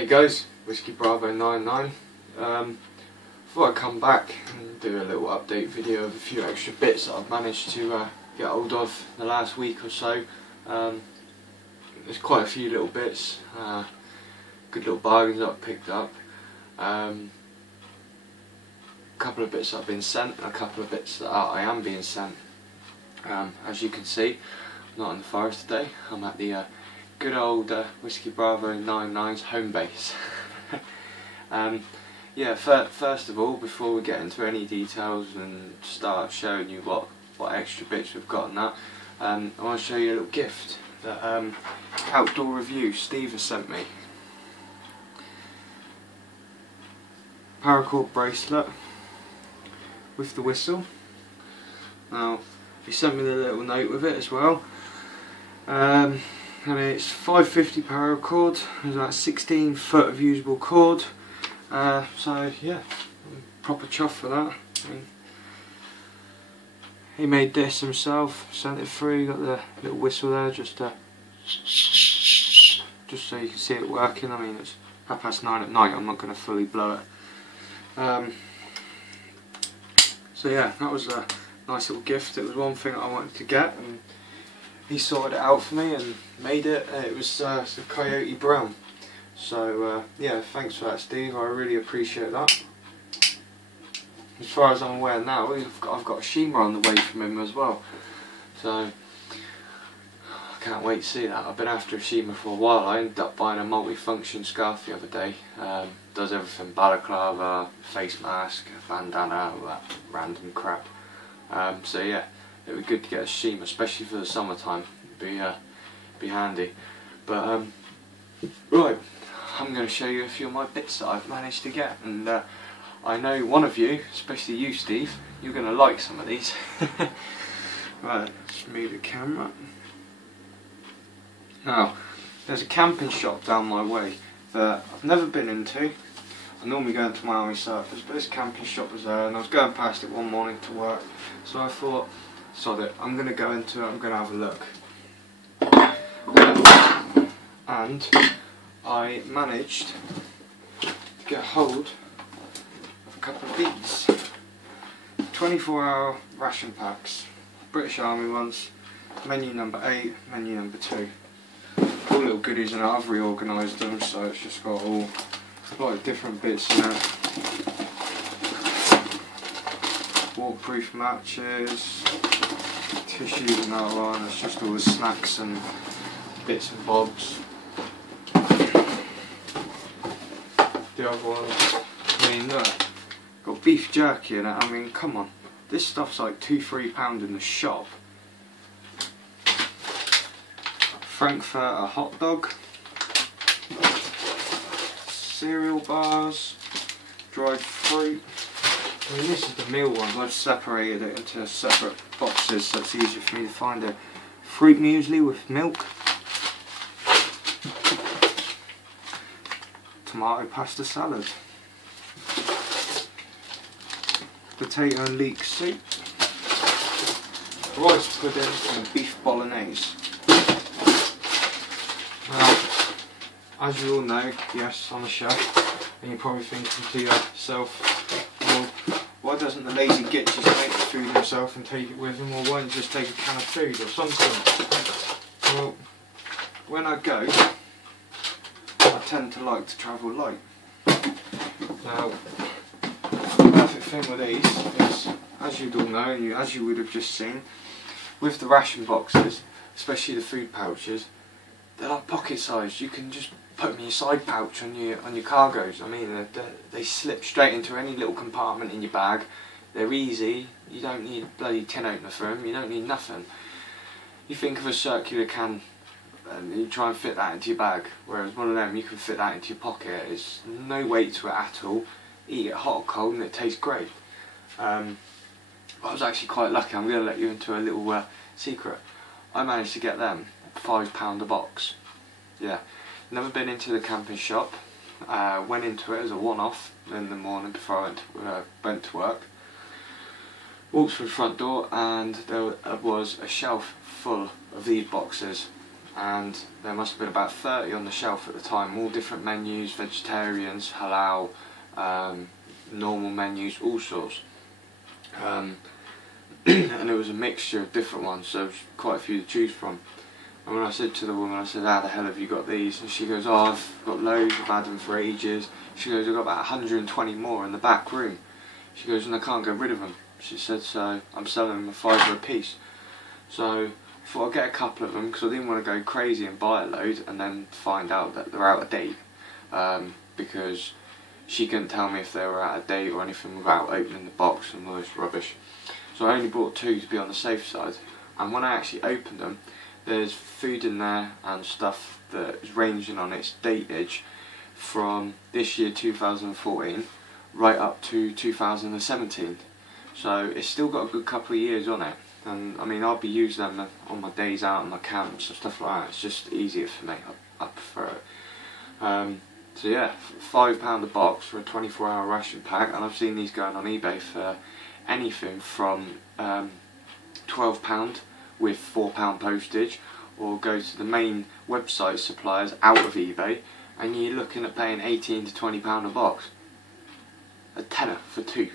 Hey guys, Whiskey Bravo 99. Thought I'd come back and do a little update video of a few extra bits that I've managed to get hold of the last week or so. There's quite a few little bits, good little bargains that I've picked up. A couple of bits that have been sent and a couple of bits that I am being sent. As you can see, I'm not in the forest today, I'm at the good old Whiskey Bravo 99's home base. Yeah, first of all, before we get into any details and start showing you what extra bits we've got and that, I want to show you a little gift that Outdoor Review Steve has sent me. Paracord bracelet with the whistle. Now, he sent me the little note with it as well. And it's 550 paracord. There's about 16 foot of usable cord. So yeah, proper chuff for that. He made this himself, sent it through. Got the little whistle there, just so you can see it working. I mean, it's 9:30 at night. I'm not going to fully blow it. So yeah, that was a nice little gift. It was one thing I wanted to get, and he sorted it out for me and made it. It was a coyote brown. So yeah, thanks for that, Steve. I really appreciate that. As far as I'm aware now, I've got a shimmer on the way from him as well. So I can't wait to see that. I've been after a shimmer for a while. I ended up buying a multi-function scarf the other day. Does everything: balaclava, face mask, bandana, all that random crap. So yeah, it would be good to get a shimmer, especially for the summertime. Be handy. But right, I'm going to show you a few of my bits that I've managed to get, and I know one of you, especially you, Steve, you're going to like some of these. Right, let's move the camera. Now, there's a camping shop down my way that I've never been into. I normally go into my army surfers, but this camping shop was there, and I was going past it one morning to work, so I thought, sod it, I'm going to go into it, I'm going to have a look. And I managed to get hold of a couple of these 24-hour ration packs, British Army ones, menu number 8, menu number 2. All little goodies in it. I've reorganised them, so it's just got all a lot of different bits in it. Waterproof matches, tissues and that one. It's just all the snacks and bits and bobs. The other ones, I mean, look, got beef jerky in it. I mean, come on, this stuff's like £2–3 in the shop. Frankfurter hot dog, cereal bars, dried fruit. I mean, this is the meal ones. I've separated it into separate boxes so it's easier for me to find it. Fruit muesli with milk, tomato pasta salad, potato and leek soup, rice pudding and beef bolognese. Now, as you all know, yes, I'm a chef, and you're probably thinking to yourself, well, why doesn't the lazy git just make the food himself and take it with him, or why don't you just take a can of food or something? Well, when I go, I tend to like to travel light. Now, the perfect thing with these is, as you'd all know, and as you would have just seen, with the ration boxes, especially the food pouches, they're like pocket sized. You can just put them in your side pouch on your cargoes. I mean, they slip straight into any little compartment in your bag. They're easy. You don't need a bloody tin opener for them. You don't need nothing. You think of a circular can and you try and fit that into your bag, whereas one of them you can fit that into your pocket. It's no weight to it at all. Eat it hot or cold and it tastes great. I was actually quite lucky. I'm going to let you into a little secret. I managed to get them £5 a box. Yeah, never been into the camping shop. Went into it as a one-off in the morning before I went to work. Walked through the front door and there was a shelf full of these boxes. and there must have been about 30 on the shelf at the time, all different menus, vegetarians, halal, normal menus, all sorts. And it was a mixture of different ones, so there was quite a few to choose from. And when I said to the woman, I said, how the hell have you got these? And she goes, oh, I've got loads, I've had them for ages. She goes, I've got about 120 more in the back room. She goes, and I can't get rid of them. She said, so I'm selling them for £5 a piece. So I thought I'd get a couple of them, because I didn't want to go crazy and buy a load and then find out that they're out of date. Because she couldn't tell me if they were out of date or anything without opening the box and all this rubbish. So I only bought 2 to be on the safe side. And when I actually opened them, there's food in there and stuff that is ranging on its datage from this year 2014 right up to 2017. So it's still got a good couple of years on it. And I mean, I'll be using them on my days out and my camps and stuff like that. It's just easier for me. I prefer it. So yeah, £5 a box for a 24-hour ration pack, and I've seen these going on eBay for anything from £12 with £4 postage, or go to the main website suppliers out of eBay, and you're looking at paying £18 to £20 a box. A tenner for 2.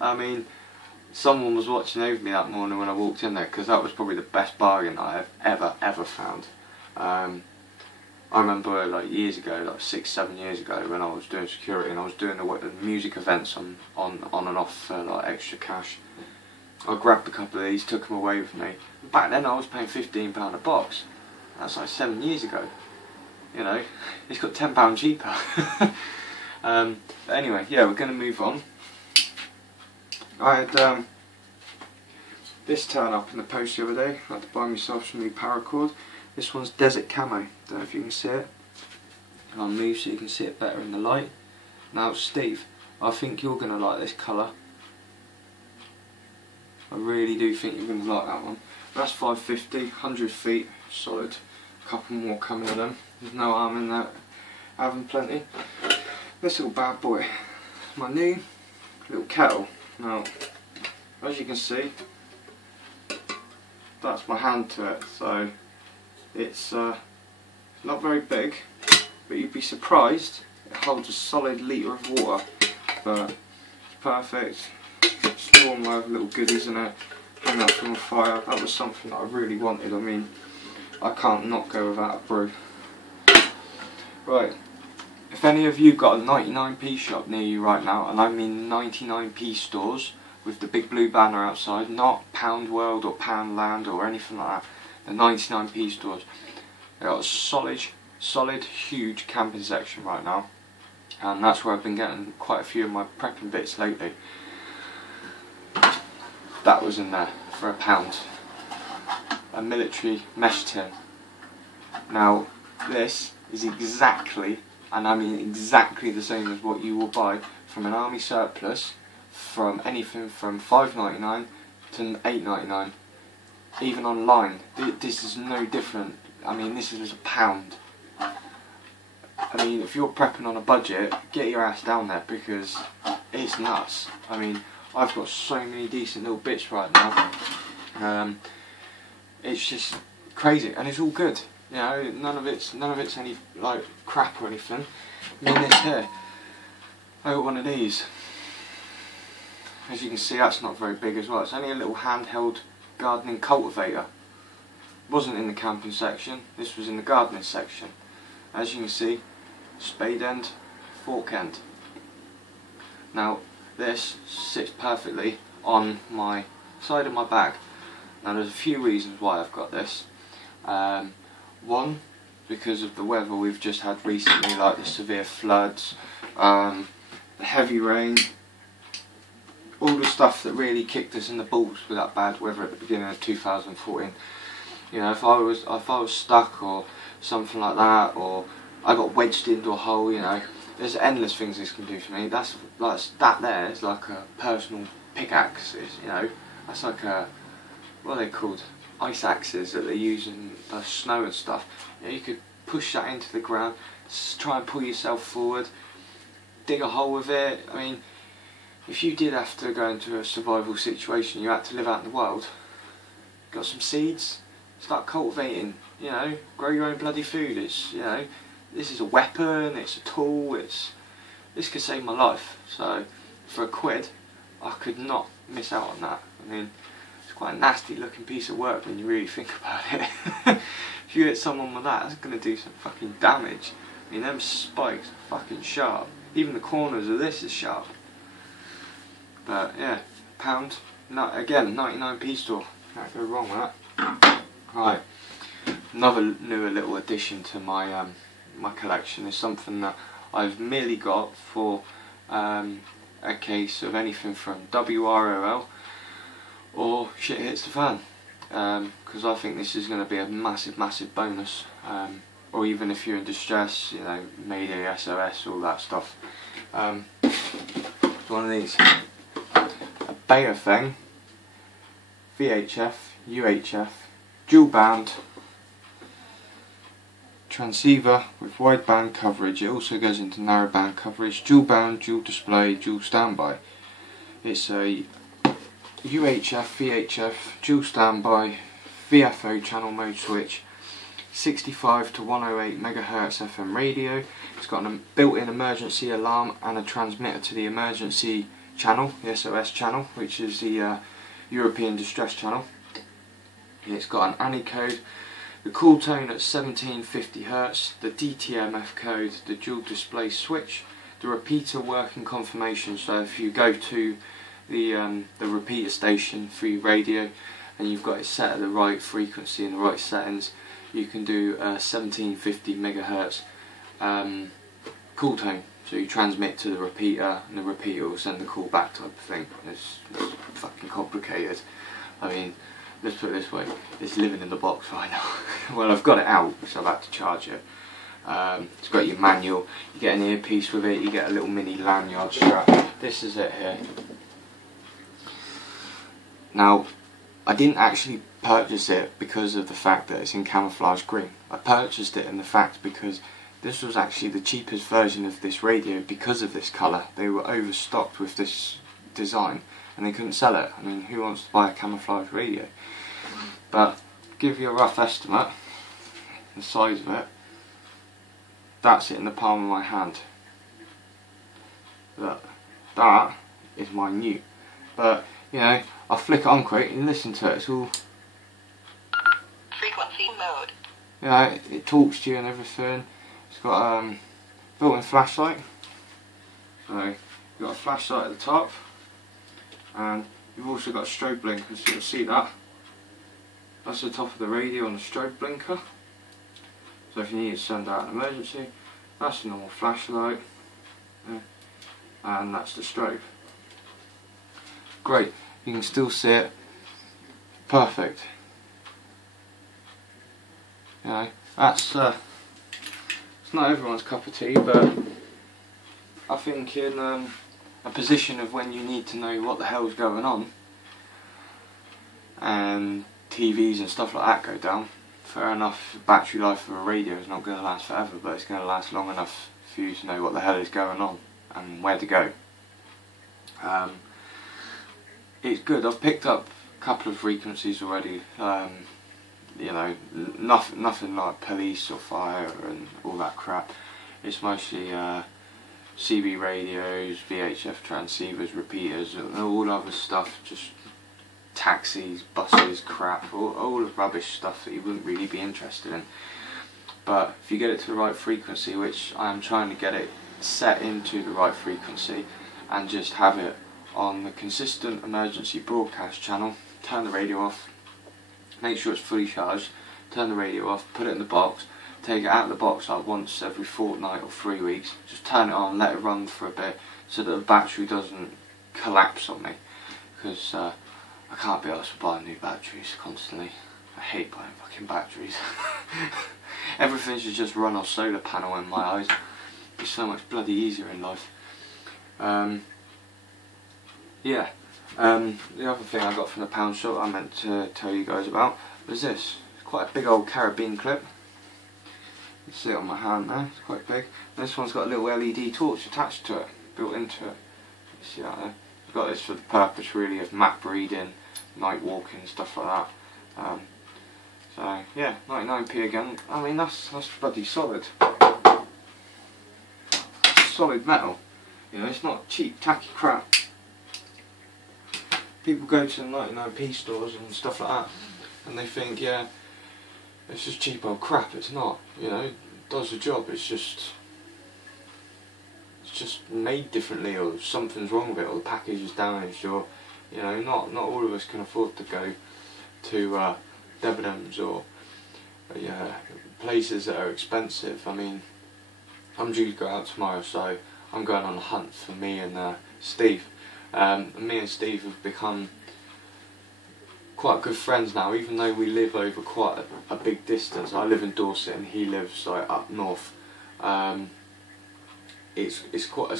I mean, someone was watching over me that morning when I walked in there, because that was probably the best bargain I have ever found. I remember like years ago, like 6-7 years ago, when I was doing security and I was doing the music events on and off for like extra cash. I grabbed a couple of these, took them away with me. Back then I was paying £15 a box. That's like 7 years ago. You know, it's got £10 cheaper. But anyway, yeah, we're going to move on. I had this turn up in the post the other day. I had to buy myself some new paracord. This one's Desert Camo. Don't know if you can see it. I'll move so you can see it better in the light. Now, Steve, I think you're going to like this colour. I really do think you're going to like that one. That's 550, 100 feet, solid. A couple more coming of them. There's no harm in that. Having plenty. This little bad boy, my new little kettle. Now, as you can see, that's my hand to it. So it's not very big, but you'd be surprised. It holds a solid litre of water, but it's perfect. Small one with little goodies in it. Hang that from a fire. That was something that I really wanted. I mean, I can't not go without a brew. Right, if any of you got a 99p shop near you right now, and I mean 99p stores with the big blue banner outside, not Pound World or Poundland or anything like that, the 99p stores, they've got a solid, huge camping section right now, and that's where I've been getting quite a few of my prepping bits lately. That was in there for £1. A military mesh tin. Now, this is exactly, and I mean exactly the same as what you will buy from an army surplus, from anything from $5.99 to $8.99. Even online, this is no different. I mean, this is £1. I mean, if you're prepping on a budget, get your ass down there, because it's nuts. I mean, I've got so many decent little bits right now. It's just crazy, and it's all good. You know, none of it's any like crap or anything. I mean, this here, I got one of these. As you can see, that's not very big as well. It's only a little handheld gardening cultivator. Wasn't in the camping section. This was in the gardening section. As you can see, spade end, fork end. Now, this sits perfectly on my side of my bag. Now, there's a few reasons why I've got this. One, because of the weather we've just had recently, like the severe floods, the heavy rain, all the stuff that really kicked us in the balls with that bad weather at the beginning of 2014. You know, if I was stuck or something like that, or I got wedged into a hole, you know, there's endless things this can do for me. That there is like a personal pickaxe, you know. That's like a, what are they called? Ice axes that they use in the snow and stuff. You know, you could push that into the ground, try and pull yourself forward, dig a hole with it. I mean, if you did have to go into a survival situation, you had to live out in the wild, got some seeds, start cultivating, you know, grow your own bloody food. It's, you know, this is a weapon, it's a tool, this could save my life. So for £1, I could not miss out on that. I mean, it's quite a nasty looking piece of work when you really think about it. If you hit someone with that, that's going to do some fucking damage. I mean, them spikes are fucking sharp. Even the corners of this is sharp. But yeah, £1. Again, 99p store. Can't go wrong with that. Right. Another newer little addition to my my collection is something that I've merely got for a case of anything from WROL or shit hits the fan, because I think this is going to be a massive bonus, or even if you're in distress, you know, Mayday, SOS, all that stuff. It's one of these, a Bayer thing, VHF, UHF, dual band transceiver with wideband coverage. It also goes into narrowband coverage, dual band, dual display, dual standby. It's a UHF, VHF, dual standby, VFO channel mode switch, 65 to 108 MHz FM radio. It's got a built-in emergency alarm and a transmitter to the emergency channel, the SOS channel, which is the European distress channel. It's got an ANI code, the cool tone at 1750 Hz, the DTMF code, the dual display switch, the repeater working confirmation. So if you go to the repeater station for your radio and you've got it set at the right frequency and the right settings, you can do 1750 MHz cool tone. So you transmit to the repeater and the repeater will send the call back type of thing. It's fucking complicated. I mean, let's put it this way, it's living in the box right now. Well, I've got it out, so I've had to charge it. It's got your manual, you get an earpiece with it, you get a little mini lanyard strap. This is it here. Now, I didn't actually purchase it because of the fact that it's in camouflage green. I purchased it in the fact because this was actually the cheapest version of this radio because of this colour. They were overstocked with this design and they couldn't sell it. I mean, who wants to buy a camouflage radio? But give you a rough estimate, the size of it, that's it in the palm of my hand. Look, that is minute. But, you know, I'll flick it on quick and listen to it. It's all frequency mode. You know, it talks to you and everything. It's got a built-in flashlight. So you've got a flashlight at the top, and you've also got a strobe blinker, so you'll see that. That's the top of the radio on the strobe blinker. So if you need to send out an emergency, that's a normal flashlight, and that's the strobe. Great, you can still see it. Perfect. You know, that's it's not everyone's cup of tea, but I think in a position of when you need to know what the hell's going on and TVs and stuff like that go down, fair enough, battery life of a radio is not going to last forever, but it's going to last long enough for you to know what the hell is going on and where to go. It's good. I've picked up a couple of frequencies already, you know, nothing like police or fire and all that crap. It's mostly CB radios, VHF transceivers, repeaters, and all other stuff, just taxis, buses, crap, all the rubbish stuff that you wouldn't really be interested in. But if you get it to the right frequency, which I am trying to get it set into the right frequency, and just have it on the consistent emergency broadcast channel, turn the radio off, make sure it's fully charged, turn the radio off, put it in the box, take it out of the box like once every fortnight or 3 weeks, just turn it on, let it run for a bit so that the battery doesn't collapse on me, because I can't be asked to buy new batteries constantly. I hate buying fucking batteries. Everything should just run on solar panel in my eyes. It's so much bloody easier in life. Yeah. The other thing I got from the pound shop I meant to tell you guys about was this. It's quite a big old carabiner clip. You can see it on my hand there, it's quite big. And this one's got a little LED torch attached to it, built into it. You see that there? I've got this for the purpose really of map reading, night walking, stuff like that. So yeah, 99p again. I mean that's bloody solid. Solid metal. You know, it's not cheap tacky crap. People go to the 99p stores and stuff like that and they think, yeah, it's just cheap old crap. It's not. You know, it does the job. It's just made differently, or something's wrong with it, or the package is damaged, or you know, not all of us can afford to go to Debenhams or places that are expensive. I mean, I'm due to go out tomorrow, so I'm going on a hunt for me and Steve. And me and Steve have become quite good friends now, even though we live over quite a big distance. I live in Dorset and he lives like up north. It's quite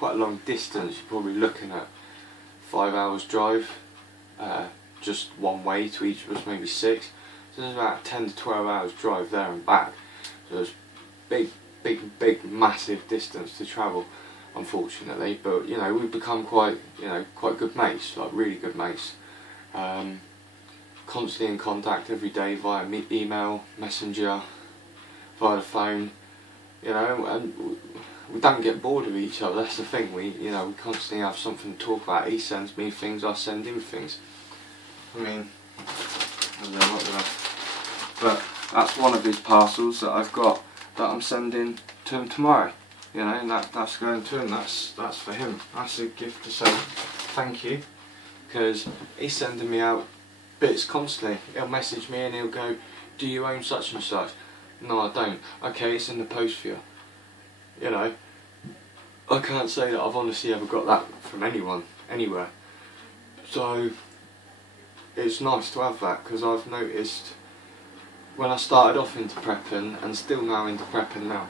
a long distance. You're probably looking at 5 hours drive, just one way to each of us, maybe 6. So there's about 10 to 12 hours drive there and back. So it's big, massive distance to travel, unfortunately. But you know, we've become quite good mates, like really good mates. Constantly in contact every day via email, messenger, via the phone. You know, and we don't get bored of each other. That's the thing. We constantly have something to talk about. He sends me things, I send him things. I mean, I don't know what but that's one of his parcels that I've got that I'm sending to him tomorrow. You know, and that's going to him. That's for him. That's a gift to say thank you, because he's sending me out bits constantly. He'll message me and he'll go, "Do you own such and such?" "No, I don't." "Okay, it's in the post for you." You know, I can't say that I've honestly ever got that from anyone, anywhere. So it's nice to have that, because I've noticed when I started off into prepping, and still now into prepping now,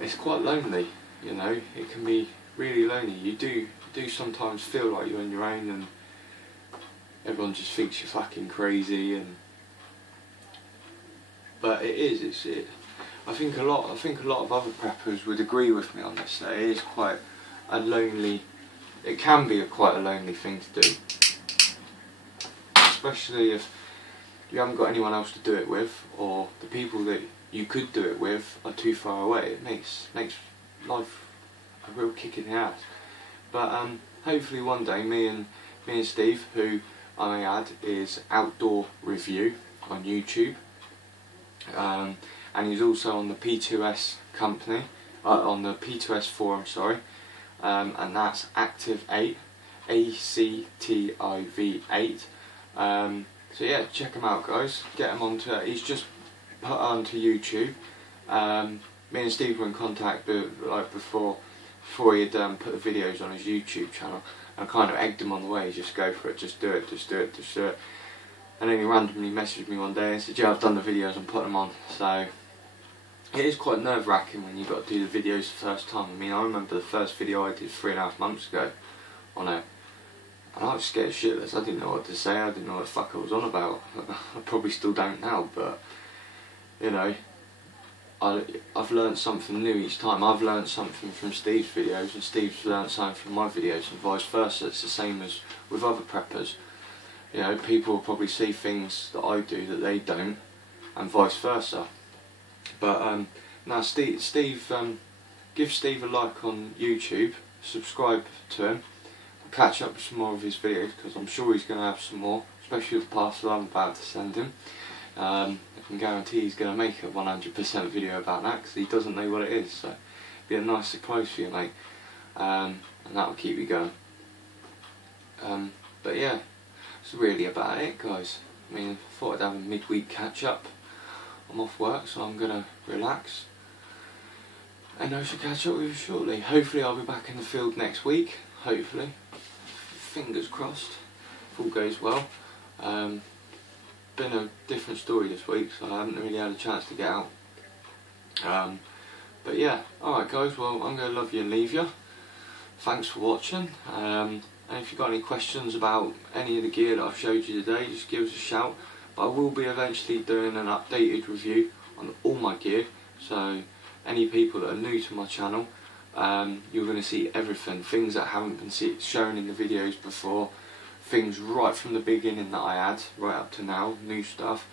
it's quite lonely. You know, it can be really lonely. You do sometimes feel like you're on your own, and everyone just thinks you're fucking crazy. But it is. I think a lot of other preppers would agree with me on this. That it is quite a lonely. It can be quite a lonely thing to do, especially if you haven't got anyone else to do it with, or the people that you could do it with are too far away. It makes life a real kick in the ass. But hopefully one day, me and Steve, who I may add is Outdoor Review on YouTube. And he's also on the P2S company, on the P2S forum, sorry, and that's Active8, ACTIV8. So yeah, check him out, guys. Get him onto. He's just put onto YouTube. Me and Steve were in contact, like before he'd put the videos on his YouTube channel. I kind of egged him on the way. Just go for it. Just do it. Just do it. Just do it. And then he randomly messaged me one day and said, "Yeah, I've done the videos and put them on." So it is quite nerve-wracking when you've got to do the videos the first time. I mean, I remember the first video I did 3.5 months ago on it, and I was scared shitless. I didn't know what to say. I didn't know what the fuck I was on about. I probably still don't now, but you know, I've learned something new each time. I've learned something from Steve's videos, and Steve's learned something from my videos, and vice versa. It's the same as with other preppers. You know, people will probably see things that I do that they don't, and vice versa. But now Steve, give Steve a like on YouTube, subscribe to him, catch up with some more of his videos, because I'm sure he's going to have some more, especially with the parcel I'm about to send him. I can guarantee he's going to make a 100% video about that, because he doesn't know what it is. So it'll be a nice surprise for you, mate, and that will keep you going. But yeah, that's really about it, guys. I mean, I thought I'd have a midweek catch up. I'm off work, so I'm going to relax, and I shall catch up with you shortly. Hopefully I'll be back in the field next week, hopefully. Fingers crossed, if all goes well. Been a different story this week, so I haven't really had a chance to get out. But yeah, alright guys, well, I'm going to love you and leave you. Thanks for watching, and if you've got any questions about any of the gear that I've showed you today, just give us a shout. But I will be eventually doing an updated review on all my gear, so any people that are new to my channel, you're going to see everything, things that haven't been shown in the videos before, things right from the beginning that I had, right up to now, new stuff,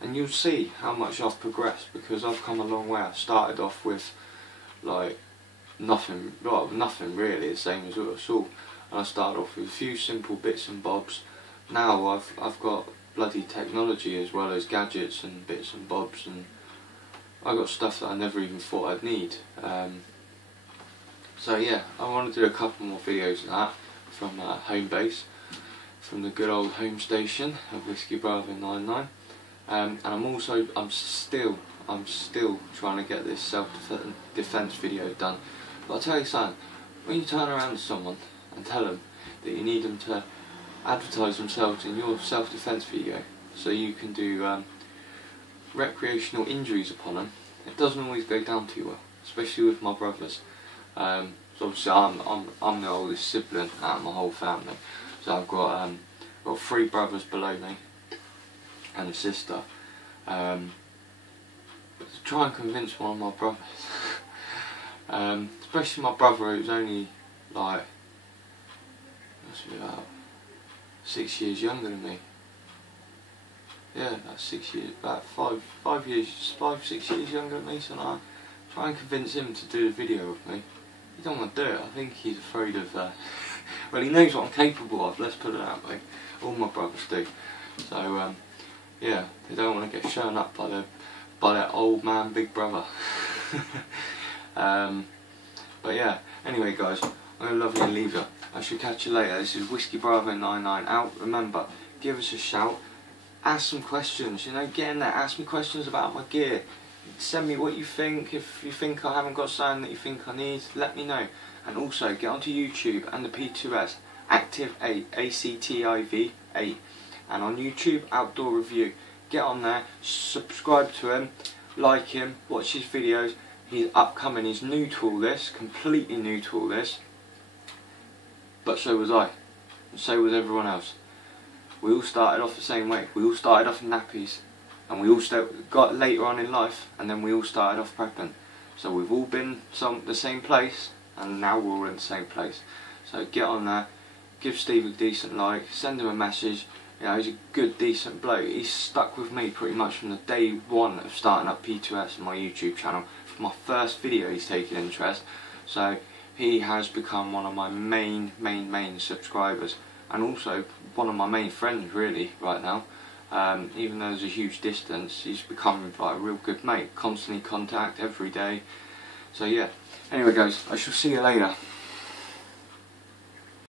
and you'll see how much I've progressed, because I've come a long way. I started off with like nothing, well, nothing really, the same as us all, and I started off with a few simple bits and bobs. Now I've got bloody technology as well as gadgets and bits and bobs, and I've got stuff that I never even thought I'd need. So yeah, I want to do a couple more videos of that from home base, from the good old home station of Whiskey Bravo 99. And I'm still trying to get this self-defense video done. But I'll tell you something, when you turn around to someone and tell them that you need them to advertise themselves in your self-defense video so you can do recreational injuries upon them, it doesn't always go down too well, especially with my brothers. So obviously I'm the oldest sibling out of my whole family, so I've got 3 brothers below me and a sister. But to try and convince one of my brothers, especially my brother who's only like, must be about 6 years younger than me. Yeah, about 6 years, about 5, 6 years younger than me, so I try and convince him to do a video with me. He don't want to do it. I think he's afraid of, well, he knows what I'm capable of, let's put it that way. All my brothers do. So, yeah, they don't want to get shown up by their old man big brother. But yeah, anyway guys, I'm going to love you and leave you. I shall catch you later. This is Whiskey Bravo 99 out. Remember, give us a shout. Ask some questions, you know, get in there, ask me questions about my gear. Send me what you think. If you think I haven't got something that you think I need, let me know. And also, get onto YouTube and the P2S, Active 8, ACTIV 8. And on YouTube, Outdoor Review. Get on there, subscribe to him, like him, watch his videos. He's upcoming, he's new to all this, completely new to all this. But so was I, and so was everyone else. We all started off the same way. We all started off in nappies, and we all got later on in life, and then we all started off prepping. So we've all been the same place, and now we're all in the same place. So get on there, give Steve a decent like, send him a message. You know, he's a good, decent bloke. He's stuck with me pretty much from the day one of starting up P2S on my YouTube channel. From my first video he's taken interest. So he has become one of my main subscribers, and also one of my main friends really right now. Even though there's a huge distance, he's become like a real good mate. Constantly contact every day. So yeah. Anyway guys, I shall see you later.